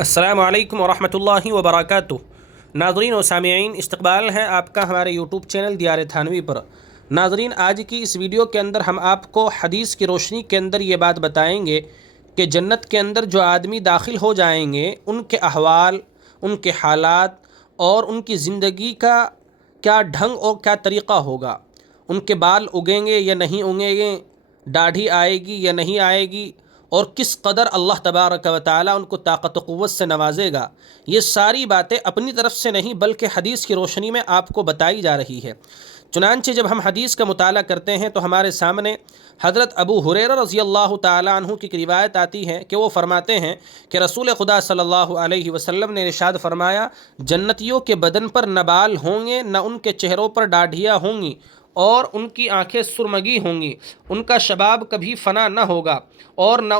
السلام علیکم ورحمۃ اللہ وبرکاتہ۔ ناظرین و سامعین، استقبال ہے آپ کا ہمارے یوٹیوب چینل دیار تھانوی پر۔ ناظرین، آج کی اس ویڈیو کے اندر ہم آپ کو حدیث کی روشنی کے اندر یہ بات بتائیں گے کہ جنت کے اندر جو آدمی داخل ہو جائیں گے ان کے احوال، ان کے حالات اور ان کی زندگی کا کیا ڈھنگ اور کیا طریقہ ہوگا۔ ان کے بال اگیں گے یا نہیں اگیں گے، داڑھی آئے گی یا نہیں آئے گی، اور کس قدر اللہ تبارک و تعالیٰ ان کو طاقت و قوت سے نوازے گا۔ یہ ساری باتیں اپنی طرف سے نہیں بلکہ حدیث کی روشنی میں آپ کو بتائی جا رہی ہے۔ چنانچہ جب ہم حدیث کا مطالعہ کرتے ہیں تو ہمارے سامنے حضرت ابو ہریرہ رضی اللہ تعالیٰ عنہ کی روایت آتی ہے کہ وہ فرماتے ہیں کہ رسول خدا صلی اللہ علیہ وسلم نے ارشاد فرمایا، جنتیوں کے بدن پر نہ بال ہوں گے، نہ ان کے چہروں پر داڑھیاں ہوں گی، اور ان کی آنکھیں سرمگی ہوں گی، ان کا شباب کبھی فنا نہ ہوگا، اور نہ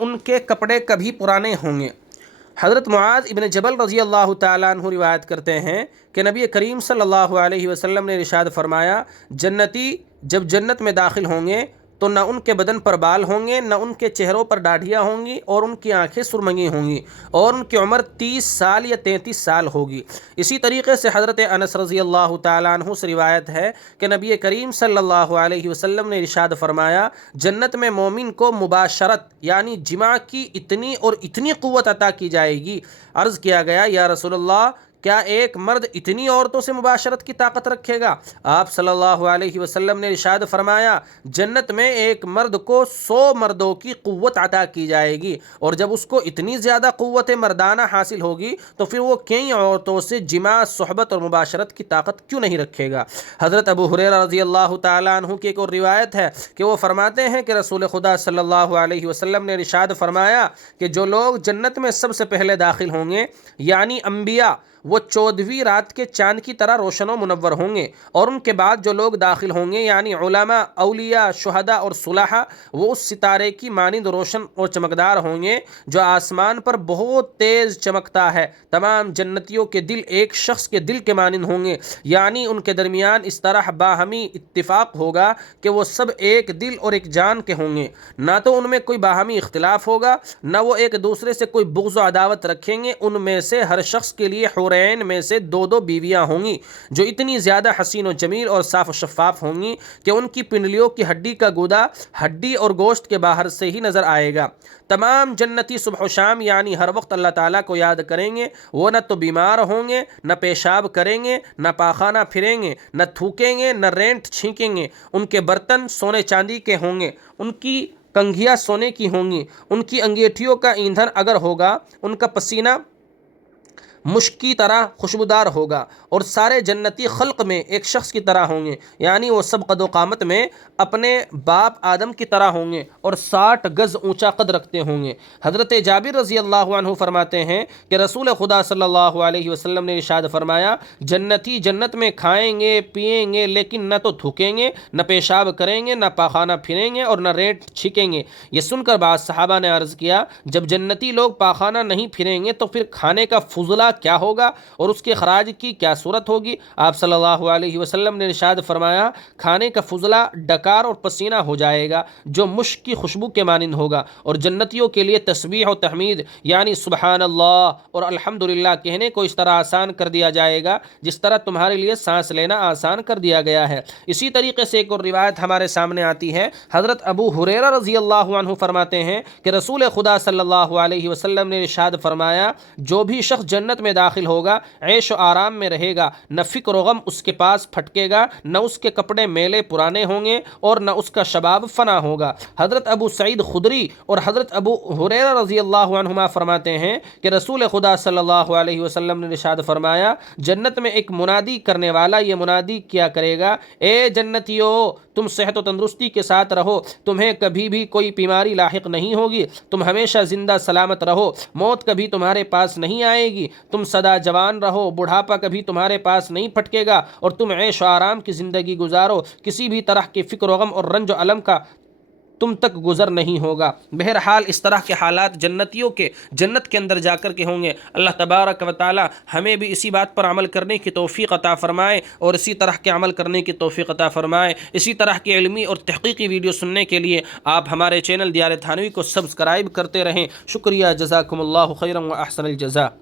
ان کے کپڑے کبھی پرانے ہوں گے۔ حضرت معاذ ابن جبل رضی اللہ تعالیٰ عنہ روایت کرتے ہیں کہ نبی کریم صلی اللہ علیہ وسلم نے ارشاد فرمایا، جنتی جب جنت میں داخل ہوں گے تو نہ ان کے بدن پر بال ہوں گے، نہ ان کے چہروں پر داڑھیاں ہوں گی، اور ان کی آنکھیں سرمگی ہوں گی، اور ان کی عمر 30 سال یا 33 سال ہوگی۔ اسی طریقے سے حضرت انس رضی اللہ تعالیٰ عنہ سے روایت ہے کہ نبی کریم صلی اللہ علیہ وسلم نے ارشاد فرمایا، جنت میں مومن کو مباشرت یعنی جماع کی اتنی اور اتنی قوت عطا کی جائے گی۔ عرض کیا گیا، یا رسول اللہ، کیا ایک مرد اتنی عورتوں سے مباشرت کی طاقت رکھے گا؟ آپ صلی اللہ علیہ وسلم نے ارشاد فرمایا، جنت میں ایک مرد کو 100 مردوں کی قوت عطا کی جائے گی، اور جب اس کو اتنی زیادہ قوت مردانہ حاصل ہوگی تو پھر وہ کئی عورتوں سے جماع، صحبت اور مباشرت کی طاقت کیوں نہیں رکھے گا۔ حضرت ابو ہریرہ رضی اللہ تعالیٰ عنہ کی ایک اور روایت ہے کہ وہ فرماتے ہیں کہ رسول خدا صلی اللہ علیہ وسلم نے ارشاد فرمایا کہ جو لوگ جنت میں سب سے پہلے داخل ہوں گے یعنی انبیاء، وہ 14ویں رات کے چاند کی طرح روشن و منور ہوں گے، اور ان کے بعد جو لوگ داخل ہوں گے یعنی علماء، اولیاء، شہداء اور صلحاء، وہ اس ستارے کی مانند روشن اور چمکدار ہوں گے جو آسمان پر بہت تیز چمکتا ہے۔ تمام جنتیوں کے دل ایک شخص کے دل کے مانند ہوں گے، یعنی ان کے درمیان اس طرح باہمی اتفاق ہوگا کہ وہ سب ایک دل اور ایک جان کے ہوں گے، نہ تو ان میں کوئی باہمی اختلاف ہوگا، نہ وہ ایک دوسرے سے کوئی بغض و عداوت رکھیں گے۔ ان میں سے ہر شخص کے لیے حورین میں سے 2 بیویاں ہوں گی جو اتنی زیادہ حسین و جمیل اور صاف و شفاف ہوں گی کہ ان کی پنڈلیوں کی ہڈی کا گودا ہڈی اور گوشت کے باہر سے ہی نظر آئے گا۔ تمام جنتی صبح و شام یعنی ہر وقت اللہ تعالیٰ کو یاد کریں گے۔ وہ نہ تو بیمار ہوں گے، نہ پیشاب کریں گے، نہ پاخانہ پھریں گے، نہ تھوکیں گے، نہ رینٹ چھینکیں گے۔ ان کے برتن سونے چاندی کے ہوں گے، ان کی کنگھیاں سونے کی ہوں گی، ان کی انگیٹھیوں کا ایندھن اگر ہوگا، ان کا پسینہ مشک کی طرح خوشبودار ہوگا، اور سارے جنتی خلق میں ایک شخص کی طرح ہوں گے، یعنی وہ سب قد و قامت میں اپنے باپ آدم کی طرح ہوں گے، اور 60 گز اونچا قد رکھتے ہوں گے۔ حضرت جابر رضی اللہ عنہ فرماتے ہیں کہ رسول خدا صلی اللہ علیہ وسلم نے ارشاد فرمایا، جنتی جنت میں کھائیں گے، پئیں گے، لیکن نہ تو تھوکیں گے، نہ پیشاب کریں گے، نہ پاخانہ پھریں گے، اور نہ رینٹ چھینکیں گے۔ یہ سن کر بعض صحابہ نے عرض کیا، جب جنتی لوگ پاخانہ نہیں پھریں گے تو پھر کھانے کا فضلہ کیا ہوگا اور اس کے خراج کی کیا صورت ہوگی؟ آپ صلی اللہ علیہ وسلم نے ارشاد فرمایا، کھانے کا فضلہ ڈکار اور پسینہ ہو جائے گا جو مشک کی خوشبو کے مانند ہوگا، اور جنتیوں کے لیے تسبیح و تحمید یعنی سبحان اللہ اور الحمدللہ کہنے کو اس طرح آسان کر دیا جائے گا جس طرح تمہارے لیے سانس لینا آسان کر دیا گیا ہے۔ اسی طریقے سے ایک اور روایت ہمارے سامنے آتی ہے، حضرت ابو ہریرہ رضی اللہ عنہ فرماتے ہیں کہ رسول خدا صلی اللہ علیہ وسلم نے ارشاد فرمایا، جو بھی شخص جنت میں داخل ہوگا عیش و آرام میں رہے گا، نہ فکر و غم اس کے پاس پھٹکے گا، نہ اس کے کپڑے میلے پرانے ہوں گے، اور نہ اس کا شباب فنا ہوگا۔ حضرت ابو سعید خدری اور حضرت ابو ہریرہ رضی اللہ عنہما فرماتے ہیں کہ رسول خدا صلی اللہ علیہ وسلم نے ارشاد فرمایا، جنت میں ایک منادی کرنے والا یہ منادی کیا کرے گا، اے جنتیو، تم صحت و تندرستی کے ساتھ رہو، تمہیں کبھی بھی کوئی بیماری لاحق نہیں ہوگی، تم ہمیشہ زندہ سلامت رہو، موت کبھی تمہارے پاس نہیں آئے گی، تم سدا جوان رہو، بڑھاپا کبھی تمہارے پاس نہیں پھٹکے گا، اور تم عیش و آرام کی زندگی گزارو، کسی بھی طرح کے فکر و غم اور رنج و الم کا تم تک گزر نہیں ہوگا۔ بہرحال اس طرح کے حالات جنتیوں کے جنت کے اندر جا کر کے ہوں گے۔ اللہ تبارک و تعالی ہمیں بھی اسی بات پر عمل کرنے کی توفیق عطا فرمائے اور اسی طرح کے عمل کرنے کی توفیق عطا فرمائے۔ اسی طرح کی علمی اور تحقیقی ویڈیو سننے کے لیے آپ ہمارے چینل دیار تھانوی کو سبسکرائب کرتے رہیں۔ شکریہ، جزاکم اللہ خیرا و احسن الجزاء۔